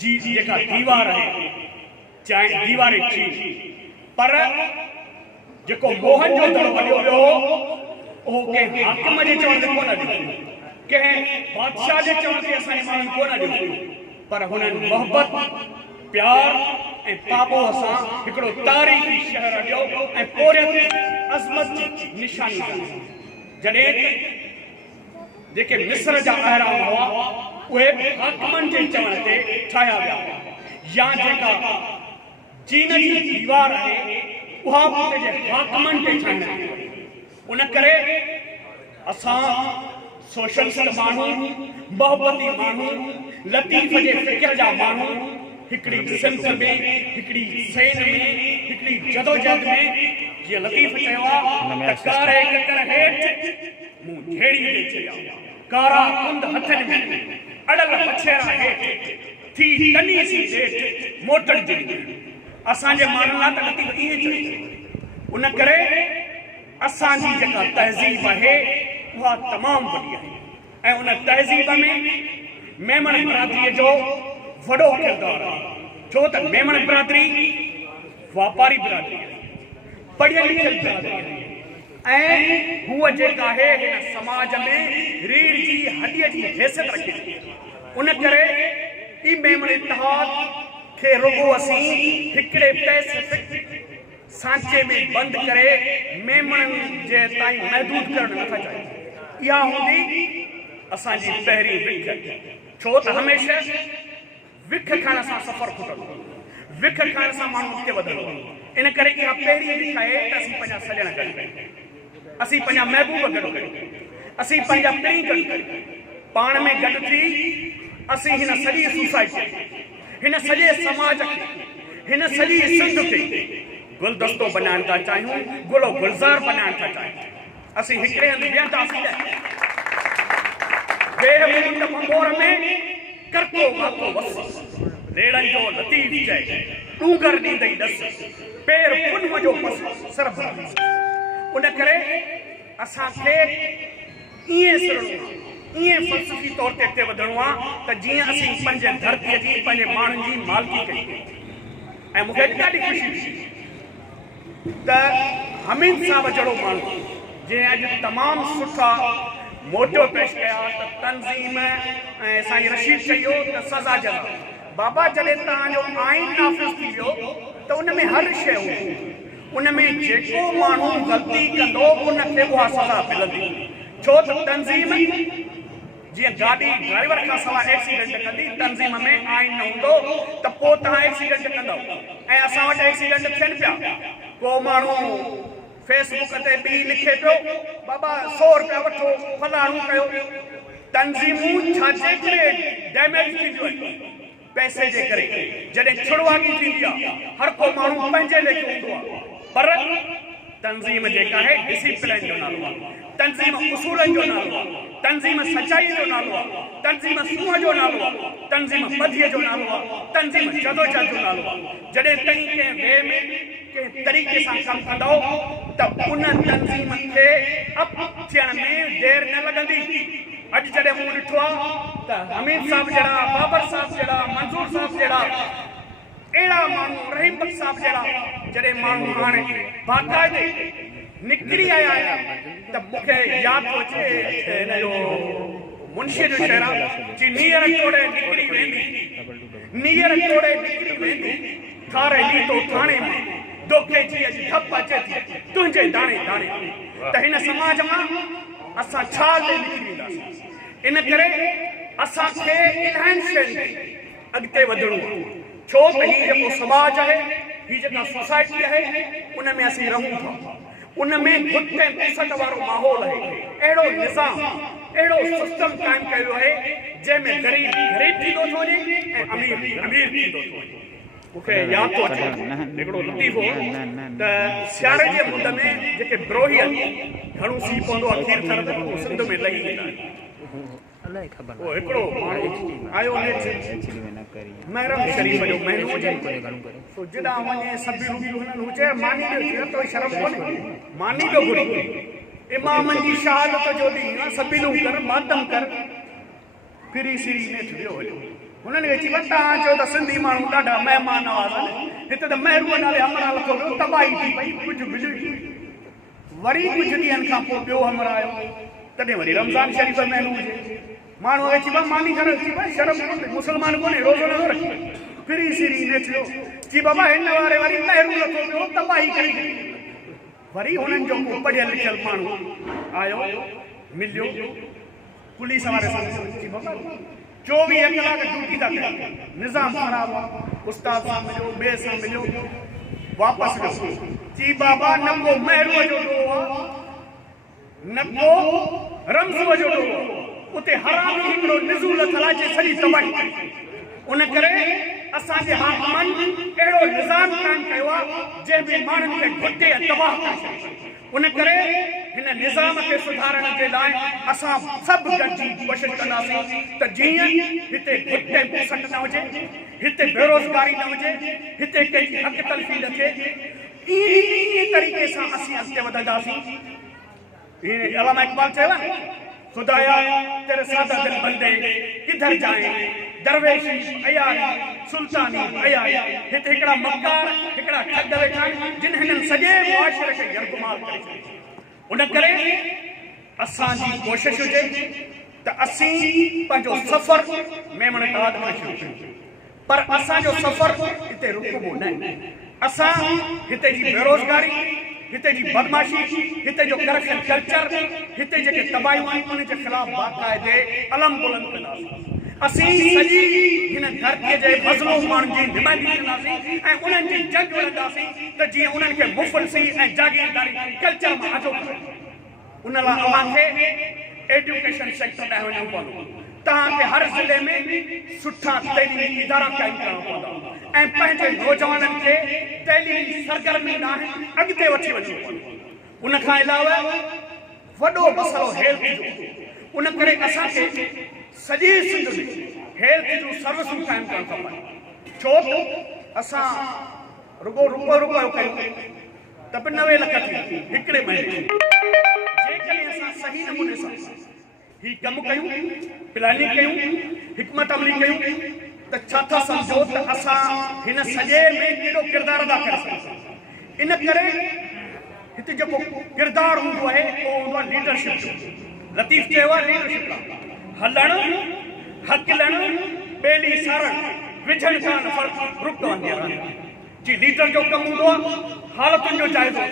जी जेका दीवार है चाहे दीवार थी पर जेको मोहन जो दड़ो वॾो वियो उहो कंहिं हाकिम जे चवण ते कोन ॾिनो कंहिं बादशाह जे चवण ते असांजे माण्हुनि कोन ॾिनो पर हुननि मोहबत प्यार ऐं पापो सां हिकिड़ो तारीख़ी शहर ॾियो ऐं पोरियत अज़मत जी निशानी जॾहिं जेके मिस्र जा अहराम हुआ उहे हाकिमनि जे चवण ते ठाहिया विया या जेका चीन जी दीवार आहे उहा पंहिंजे हाकिमनि ते ठाहिण उन करे असां सोशलिस्ट माण्हू मोहबती माण्हू लतीफ़ जे फ़िक्र जा माण्हू हिकिड़ी सिंध में हिकिड़ी सेन में हिकिड़ी जदोजहद में जीअं लतीफ़ चयो आहे त कारे ककर हेठि मूं ढेड़ी ॾेई छॾिया कारा कुंद हथनि में अड़ल मछेरा हेठि थी टनी सी हेठि मोटर जी असांजे माण्हुनि लाइ त लतीफ़ ईअं चयो उन करे असांजी जेका तहज़ीब आहे उहा तमामु वॾी आहे ऐं उन तहज़ीब में मेमण बिरादरीअ जो वॾो किरदारु आहे छो त मेमण बिरादरी वापारी बिरादरी आहे पढ़ियल लिखियल बिरादरी आहे ऐं हूअ जेका आहे हिन समाज में रीढ़ जी हॾीअ जी हैसियत रखे थी उन करे ई मेमण इतिहाद खे रुगो असीं हिकिड़े पैसिफिक सांचे में बंदि करे मेमणनि जे ताईं महदूद करणु नथा चाहियूं इहा हूंदी असांजी पहिरीं विख छो त हमेशह विख खाइण सां सफ़र खुटंदो विख खाइण सां माण्हू अॻिते वधंदो इन करे इहा पहिरीं विख आहे त असीं पंहिंजा सॼण गॾु कयूं असीं पंहिंजा महबूब गॾु कयूं असीं पंहिंजा पीउ गॾु कयूं पाण में गॾु थी असीं हिन सॼी सोसाइटी हिन सॼे समाज खे हिन सॼी सिंध खे गुलदस्तो बनाइण था चाहियूं गुलो गुलज़ार बनाइण था चाहियूं असीं हिकिड़े हंधि वेहंदासीं बेहमूद में करको वाको वस रेड़न जो लतीफ़ चए टूगर ॾींदई दस पैर पुनव जो पस सरभ उन करे असांखे ईअं सिरणो आहे ईअं फ़लसफ़ी तौर ते अॻिते वधणो आहे त जीअं असीं पंहिंजे धरतीअ जी पंहिंजे माण्हुनि जी मालिकी कयूं ऐं मूंखे ॾाढी ख़ुशी थी त हमीद साहब जहिड़ो माण्हू जंहिं अॼु तमामु सुठा मोटिव पेश कया त तंज़ीम ऐं साईं रशीद चयो त सज़ा जला बाबा जॾहिं तव्हांजो आइन नाफ़िज़ थी वियो त उन में हर शइ हूंदी उन में जेको माण्हू ग़लती कंदो उनखे उहा सज़ा मिलंदी छो त तंज़ीम जीअं गाॾी ड्राइवर खां सवाइ एक्सीडेंट कंदी तंज़ीम में आइन न हूंदो त पोइ तव्हां एक्सीडेंट कंदव ऐं असां वटि एक्सीडेंट थियनि पिया को माण्हू फेसबुक ते बि लिखे पियो बाबा 100 रुपया वठो फलाणो कयो तंज़ीमूं छाजे करे डैमेज थींदियूं आहिनि पैसे जे करे जॾहिं छुड़वागी थींदी आहे हर को माण्हू पंहिंजे लेखे हूंदो आहे पर तंज़ीम जेका आहे डिसिप्लिन जो नालो आहे तंज़ीम उसूलनि जो नालो आहे तंज़ीम सचाई जो नालो आहे तंज़ीम सूंहं जो नालो आहे तंज़ीम बधीअ जो नालो आहे तंज़ीम जदोजहद जो नालो आहे जॾहिं तव्हीं कंहिं वे में कंहिं तरीक़े सां कमु कंदो त उन तंज़ीम खे अप थियण में देरि न लॻंदी अॼु जॾहिं मूं ॾिठो आहे त हमीद साहब जहिड़ा बाबर साहब जहिड़ा मंज़ूर साहब जहिड़ा अहिड़ा माण्हू रहीम बख़्श साहब जहिड़ा जॾहिं माण्हू हाणे बाक़ाइदे निकिरी आया आहिनि त मूंखे यादि थो अचे हिन जो मुंशीअ जो शहर आहे नीअर तोड़े निकिरी वेंदी नीअर तोड़े निकिरी वेंदी थारे लीतो थाणे में दोखे जी अॼु धप अचे थी तुंहिंजे दाणे दाणे त हिन समाज मां असां छा ॾे निकिरी वेंदासीं इन करे असांखे इन्हनि शयुनि ते अॻिते वधणो छो त हीउ जेको समाज आहे हीउ जेका सोसाइटी आहे उन में असीं रहूं था उन में घुट ऐं पुसट वारो माहौल आहे अहिड़ो निज़ाम अहिड़ो सिस्टम क़ाइमु कयो आहे जंहिंमें ग़रीब ग़रीब थींदो थो वञे ऐं अमीर अमीर थींदो थो वञे मूंखे यादि थो अचे हिकिड़ो लतीफ़ो त सियारे जे मुंद में जेके ब्रोही आहिनि घणो सीउ पवंदो आहे खीर थर त पोइ सिंध में लही वेंदा आहिनि पोइ हिकिड़ो माण्हू आयो महरम शरीफ़ जो महीनो हुजे सो जॾां वञे सभु हुननि हू चए मानी जो त शर्म कोन्हे मानी जो घुरी इमामनि जी शहादत जो ॾींहुं सभिनी कर मातम कर फिरी सिरी में वियो हुयो उन्हनि खे चई तव्हां चयो त सिंधी माण्हू ॾाढा महिमान नवाज़ आहिनि हिते त महिरूअ नाले हमरा लथो पियो तबाही थी पई कुझु मिलियो वरी कुझु ॾींहंनि खां पोइ ॿियो हमरा आयो तॾहिं वरी रमज़ान शरीफ़ महिनो हुजे माण्हू खे चई मानी करे चई शर्म कोन्हे मुस्लमान कोन्हे रोज़ो नथो रखे फिरी सिरी नेचरियो चई बाबा हिन वारे वरी महिरू लथो पियो तबाही करे वरी हुननि जो को पढ़ियल लिखियल माण्हू आयो मिलियो पुलिस वारे सां चई बाबा 24 कलाक ड्यूटी था कनि निज़ाम ख़राब आहे उस्ताद सां मिलियो ॿिए सां मिलियो वापसि वियो चई बाबा न को महिरूअ जो ॾोहो आहे न को रमज़ूअ जो ॾोहो आहे उते हरामी हिकिड़ो निज़ूल थलाचे सॼी तबाही उन करे असांजे हाकिमनि अहिड़ो निज़ाम क़ाइमु कयो आहे जंहिंमें माण्हुनि खे घुटे तबाह करे उन करे हिन निज़ाम खे सुधारण जे लाइ असां सभु गॾिजी कोशिशि कंदासीं त जीअं हिते घुटे बुसट न हुजे हिते बेरोज़गारी न हुजे हिते कंहिंजी हक़ तलफ़ी न थिए इन तरीक़े सां असीं अॻिते वधंदासीं अलामा इक़बाल चयो आहे खुदाया तेरे सादा दिल बंदे किधर जाए दरवेशी अयारी सुल्तानी अयारी हिते हिकिड़ा मक्कार हिकिड़ा ठग वेठा जिन हिननि सॼे मुआशिरे खे यरगुमाल करे छॾियो उन करे असांजी कोशिशि हुजे त असीं पंहिंजो सफ़र मेमनताद में शुरू कयूं पर असांजो सफ़र हिते रुकबो न असां हिते जी बेरोज़गारी हिते जी बदमाशी हिते जो करप्शन कल्चर हिते जेके तबाहियूं आहिनि उन जे ख़िलाफ़ बाक़ाइदे अलम बुलंद कंदासीं असीं सॼी हिन धरतीअ जे मज़लूम माण्हुनि जी हिमायत कंदासीं ऐं उन्हनि जी जंग लड़ंदासीं त जीअं उन्हनि खे मुफ़लसी ऐं जागीरदारी कल्चर मां आजो करे उन लाइ अव्हांखे एजुकेशन सेक्टर ॾांहुं वञणो पवंदो तव्हांखे हर ज़िले में सुठा तइलीमी इदारा क़ाइमु करणा पवंदा ऐं पंहिंजे नौजवाननि खे तइलीमी सरगर्मी ॾांहुं अॻिते वठी वञिणो पवंदो उन खां अलावा वॾो मसइलो हेल्थ जो उन करे असांखे सॼी सिंध में हेल्थ जूं सर्विसूं क़ाइमु करणु खपनि छो त असां रुगो रुपयो कयूं त बि 90 लख थी हिकिड़े महीने जेकॾहिं असां सही नमूने सां ही कमु कयूं प्लानिंग कयूं हिकमत अमली कयूं त छा था सम्झो त असां हिन सॼे में केॾो किरदारु अदा करे सघूं इन करे हिते जेको किरदारु हूंदो आहे उहो हूंदो आहे लीडरशिप जो लतीफ़ चयो आहे लीडरशिप आहे हलण हकलण ॿेली सारण विझण कान फ़र्क़ु रुक वञे जी लीडर जो कमु हूंदो आहे हालतुनि जो जाइज़ो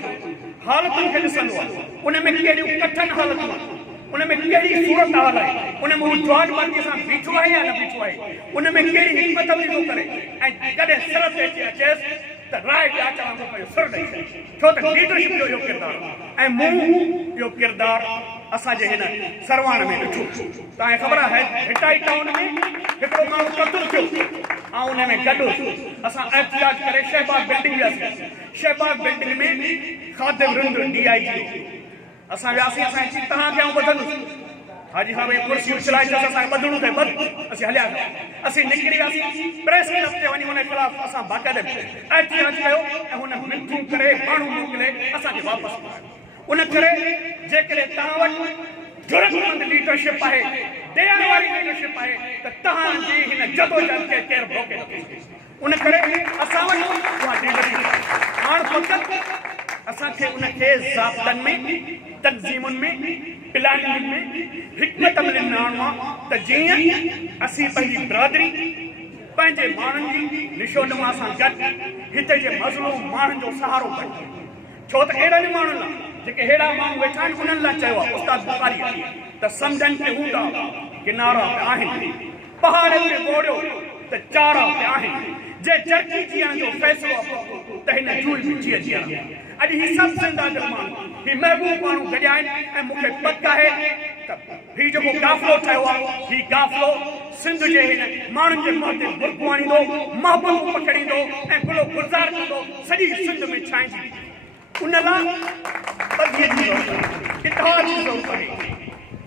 हालतुनि खे ॾिसंदो आहे उन में कहिड़ियूं कठिन हालतूं आहिनि उन में कहिड़ी सूरत हाल आहे उन में हू जवाबदारी सां बीठो आहे या न बीठो आहे उन में कहिड़ी हिकमत अमली थो करे ऐं कॾहिं सिर ते अचेसि त राय पिया चवंदो पियो सुर ॾेई छो त लीडरशिप जो इहो किरदारु ऐं मूं इहो किरदारु असांजे हिन सरवाण में ॾिठो तव्हांखे ख़बर आहे हिटाई टाउन में हिकिड़ो माण्हू क़तलु थियो ऐं उन में गॾु असां एहतिजाज करे शहबाग बिल्डिंग वियासीं शहबाग बिल्डिंग में खादिम रिंद DIG असां वियासीं असांजी चई तव्हांखे आउं ॿधंदुसि हाजी साहिब इहे कुर्सियूं उछलाए करे असांखे ॿधणो थिए ॿध असीं हलिया असीं निकिरी वियासीं प्रेस क्लब ते वञी हुन ख़िलाफ़ असां बाक़ाइदे एहतिजाज कयो ऐं हुन मिंथूं करे माण्हू मोकिले असांखे वापसि मोकिलियो उन करे जेकॾहिं तव्हां वटि ज़रूरतमंद लीडरशिप आहे ॾियण वारी लीडरशिप आहे त तव्हांजी हिन जदोजहद खे केरु रोके नथो सघे उन करे असां वटि उहा लीडरशिप हाणे फ़क़ति असांखे उनखे ज़ाब्तनि में तंज़ीमुनि में प्लानिंग में हिकमत अमली में आणणो आहे त जीअं असीं पंहिंजी बिरादरी पंहिंजे माण्हुनि जी निशोनुमा सां गॾु हिते जे मज़लूम माण्हुनि जो सहारो कयूं छो त अहिड़नि माण्हुनि लाइ जेके अहिड़ा माण्हू वेठा आहिनि उन्हनि लाइ चयो आहे उस्ताद बुखारी त सम्झनि के हूंदा किनारा पिया आहिनि पहाड़नि ते ॿोड़ियो त चारा पिया आहिनि जे चरखी जीअण जो फ़ैसिलो त हिन जूल में जीअं जीअण अॼु ही सभु ज़िंदा दिलि माण्हू ही महबूब माण्हू गॾिया आहिनि ऐं मूंखे पक आहे त ही जेको काफ़िलो ठहियो आहे ही काफ़िलो सिंध जे हिन माण्हुनि जे मुंहं ते बुरकूं आणींदो महबूब पकड़ींदो ऐं गुलो गुज़ार कंदो सॼी सिंध में छांइजी उन लाइ ॿधीअ जी इतिहाद जी ज़रूरत आहे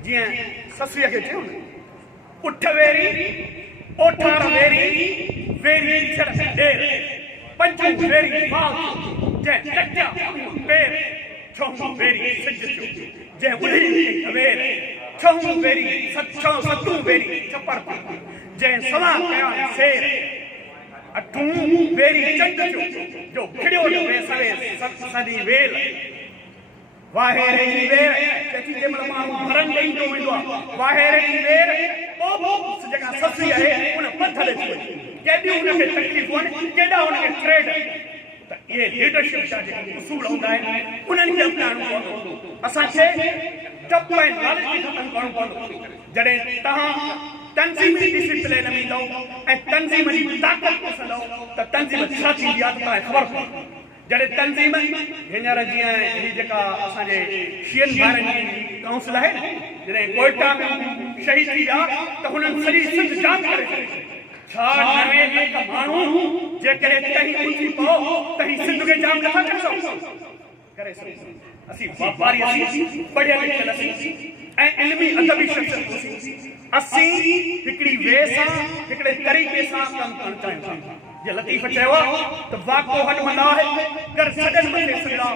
जीअं ससुअ खे चयो न उठ वेरी ओठार वेरी वेरी छड़ ॾेर पंजूं वेरी माउ जंहिं टकिया पेर छहों वेरी सिज जो जंहिं उल्ही अवेर छहों वेरी सतूं वेरी चपड़ जंहिं सवा कया शेर अठूं बेरी चंड जो खिड़ियो लॻे सवे सदी वेल वाहेरे जी वेर चची जे मल माण्हू भरन ॾींदो वेंदो आहे वाहेरे जी वेर पोइ जेका ससी आहे उन पथर थी वञे केॾियूं हुनखे तकलीफ़ूं आहिनि केॾा हुनखे ट्रेड त इहे लीडरशिप जा जेके उसूल हूंदा आहिनि उन्हनि खे अपनाइणो पवंदो असांखे टप ऐं लालच खे ख़तमु करणो पवंदो जॾहिं तव्हां तंज़ीमी डिसिप्लिन में ईंदव ऐं तंज़ीम जी ताक़त ॾिसंदव त तंज़ीम छा थींदी आहे त तव्हांखे ख़बर पवंदी जॾहिं तंज़ीम हींअर जीअं हीअ जेका असांजे शियन भाइरनि जी काउंसिल आहे न जॾहिं कोयटा में शहीद थी विया त हुननि सॼी सिंध जाम करे छॾी छा 9 लख माण्हू जेकॾहिं तहीं उथी पओ तहीं सिंध खे जाम नथा करे सघूं करे सघूं असीं वापारी असीं पढ़ियल लिखियल असीं ऐं इल्मी अदबी शख़्स असीं हिकिड़ी वे सां हिकिड़े तरीक़े सां कमु करणु चाहियूं था जे लतीफ़ चयो त वाको हट मना है कर सदन मथे सदा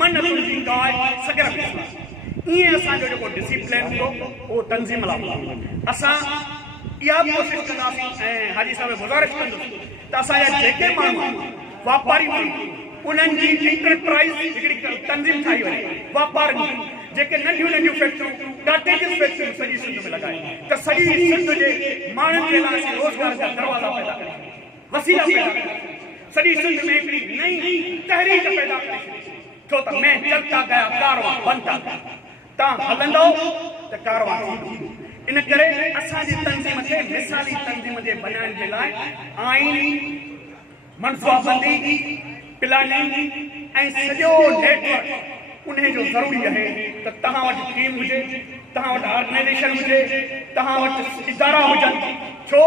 मन तुंहिंजी गाय सगर में ईअं असांजो जेको डिसिप्लिन हूंदो उहो तंज़ीम लाइ असां इहा कोशिशि कंदासीं ऐं हाजी साहिब गुज़ारिश कंदुसि त असांजा जेके माण्हू वापारी माण्हू उन्हनि जी इंटरप्राइज़ हिकिड़ी तंज़ीम ठाही वञे वापारनि जेके नंढियूं नंढियूं फैक्ट्रियूं काटेजिस फैक्ट्रियूं सॼी सिंध में लॻाए त सॼी सिंध जे माण्हुनि जे लाइ रोज़गार जा दरवाज़ा पैदा कनि वसीला पैदा कनि सॼी सिंध में हिकिड़ी नई तहरीक पैदा कनि छो त मैं चलता गया कारवां बंद था तव्हां हलंदव त कारवां थींदो इन करे असांजी तंज़ीम खे मिसाली तंज़ीम जे बणाइण जे लाइ आइन मनसूबाबंदी प्लानिंग ऐं सॼो नेटवर्क उन जो ज़रूरी आहे त तव्हां वटि टीम हुजे तव्हां वटि ऑर्गेनाइज़ेशन हुजे तव्हां वटि इदारा हुजनि छो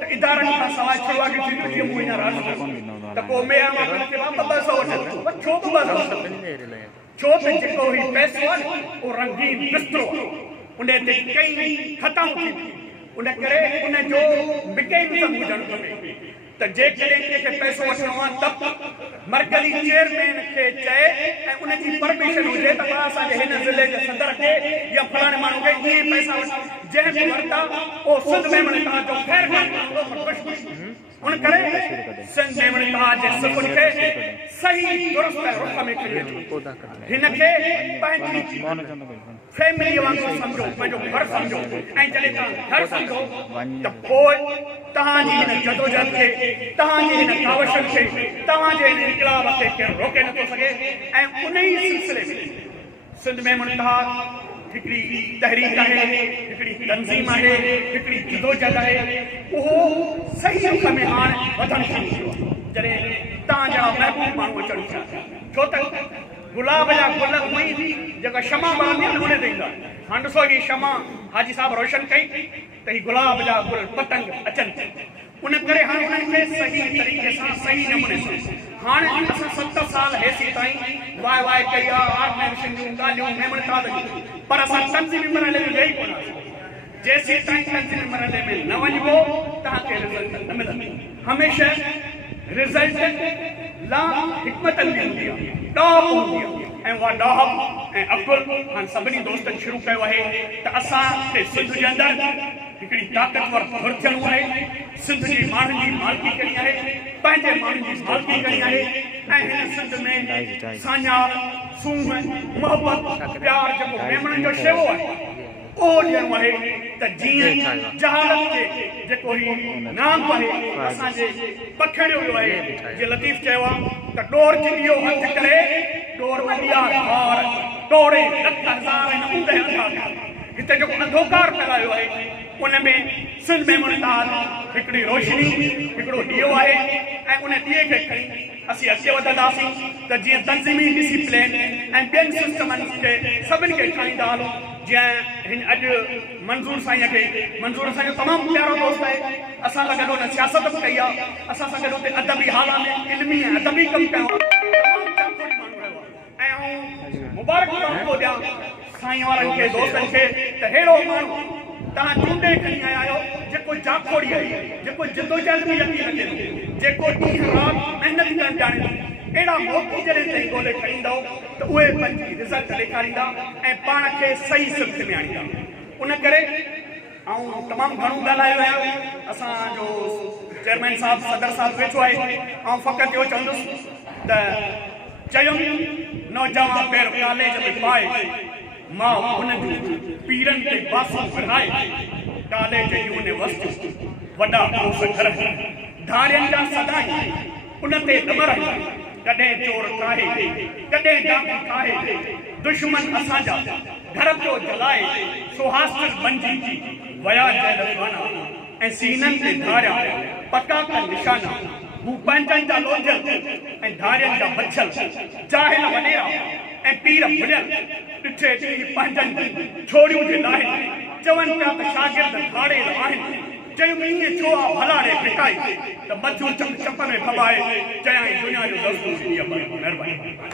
त इदारनि खां सवाइ शुरूआती थींदियूं जीअं मूं हींअर अर्ज़ु त पोइ मेया मां ॿ 200 वठनि छो बि 200 छो त जेको ही पैसो आहे उहो रंगीन बिस्तरो उन ते कई ख़तमु थींदियूं उन करे उन जो मैकेनिज़म हुजणु खपे त जेकॾहिं कंहिंखे पैसो वठिणो आहे त मर्कज़ी चेयरमैन खे चए ऐं उन जी परमिशन हुजे त मां असांजे हिन ज़िले जे सदर खे या फलाणे माण्हू खे ईअं पैसा जंहिं बि वरिता उहो सिंध में तव्हांजो ख़ैर उन करे सिंध में तव्हांजे सफ़र खे सही दुरुस्त रुख में खणी हिन खे पंहिंजी फैमिली वांगुरु सम्झो पंहिंजो घर सम्झो ऐं जॾहिं तव्हां घर सम्झो त पोइ तव्हांजी हिन जदोजहद खे तव्हांजी हिन कावशनि खे तव्हांजे हिन इनकलाब खे केरु रोके नथो सघे ऐं उन ई सिलसिले में सिंध में मुंतहा हिकिड़ी तहरीक आहे हिकिड़ी तंज़ीम आहे हिकिड़ी जदोजहद आहे उहो सही रुख में हाणे वधणु शुरू थियो जॾहिं तव्हांजा महबूब माण्हू अचनि था छो त गुलाब जा गुल उई जेका शमा ॿरंदी आहे उन ते ईंदा हाणे ॾिसो हीअ शमा हाजी साहिब रोशन कई त हीअ गुलाब जा गुल पतंग अचनि उन करे हाणे उन्हनि खे सही तरीक़े सां सही नमूने सां हाणे असां 7 साल हेसी ताईं वाह वाह कई आहे ऑर्गेनाइज़ेशन जूं ॻाल्हियूं मेमणता कयूं पर असां तंज़ीमी मरहले में वेही कोन जेसीं ताईं तंज़ीमी मरहले में न वञिबो तव्हांखे रिज़ल्ट न मिलंदो हमेशह रिज़ल्ट ला हिकमत बि हूंदी आहे ॾाह हूंदी आहे ऐं उहा ॾाह ऐं अकुल हाणे सभिनी दोस्तनि शुरू कयो आहे त असांखे सिंध जे अंदरि हिकिड़ी ताक़तवर धुर थियणो आहे सिंध जी माण्हुनि जी मालिकी करणी आहे पंहिंजे माण्हुनि जी मालिकी करणी आहे ऐं हिन सिंध में साञार सूंह मोहबत प्यार जेको मेमणनि जो शेवो आहे उहो ॾियणो आहे त जीअं जहालत खे जेको ही नाम आहे असांजे पखिड़ियो वियो आहे जीअं लतीफ़ चयो आहे त डोर चिड़ियो हथ करे डोर वॾिया धार टोड़े लख हज़ार ऐं ऊंदहि अंधा हिते जेको अंधोकार फैलायो आहे उन में सिंध में मुनताज़ हिकिड़ी रोशनी हिकिड़ो ॾीओ आहे ऐं उन ॾीए खे खणी असीं अॻिते वधंदासीं त जीअं तंज़ीमी डिसिप्लिन ऐं ॿियनि सिस्टमनि खे सभिनी खे ठाहींदा हलूं जीअं हिन अॼु मंज़ूर साईं खे मंज़ूर साईं तमामु प्यारो दोस्त आहे असां सां गॾु हुन सियासत बि कई आहे असां सां गॾु हुते अदबी हाला में इल्मी ऐं अदबी कमु कयो ऐं आउं मुबारक थो ॾियां साईं वारनि खे दोस्तनि खे त अहिड़ो माण्हू तव्हां चूंडे खणी आया आहियो जेको जाखोड़ी आहे जेको जदोजहद में यकीन रखे जेको ॾींहुं राति महिनत करणु ॼाणे थो अहिड़ा मौक़ी जॾहिं ताईं ॻोल्हे खणी ईंदव त उहे पंहिंजी रिज़ल्ट ॾेखारींदा ऐं पाण खे सही सिलसिले में आणींदा उन करे ऐं तमामु घणो ॻाल्हायो आहे असांजो चेयरमैन साहब सदर साहब वेठो आहे ऐं फ़क़ति इहो चवंदुसि त चयुमि नौजवान पहिरियों कॉलेज में पाए मां हुन जूं पीरनि ते बासूं विढ़ाए कॉलेज जूं उन वस्तु वॾा कोस घर धारियनि जा सदाई उन ते नमर कॾहिं चोर काहे कॾहिं डाकू काहे दुश्मन असांजा घर पियो जलाए सुहासिन बणिजी वया जैलवाना ऐं सीननि ते धारिया पका का निशाना हू पंहिंजनि जा लोंझल ऐं धारियनि जा बछल जाहिल वॾेरा ऐं पीर भुलियल ॾिठे ॾींहुं पंहिंजनि छोड़ियूं जे लाइ चवनि पिया त शागिर्द धाड़े आहिनि चयूं ईअं छो आहे भलाड़े फिटाई त मथूं चप चप में फबाए चयाईं दुनिया जो दस्तूर महिरबानी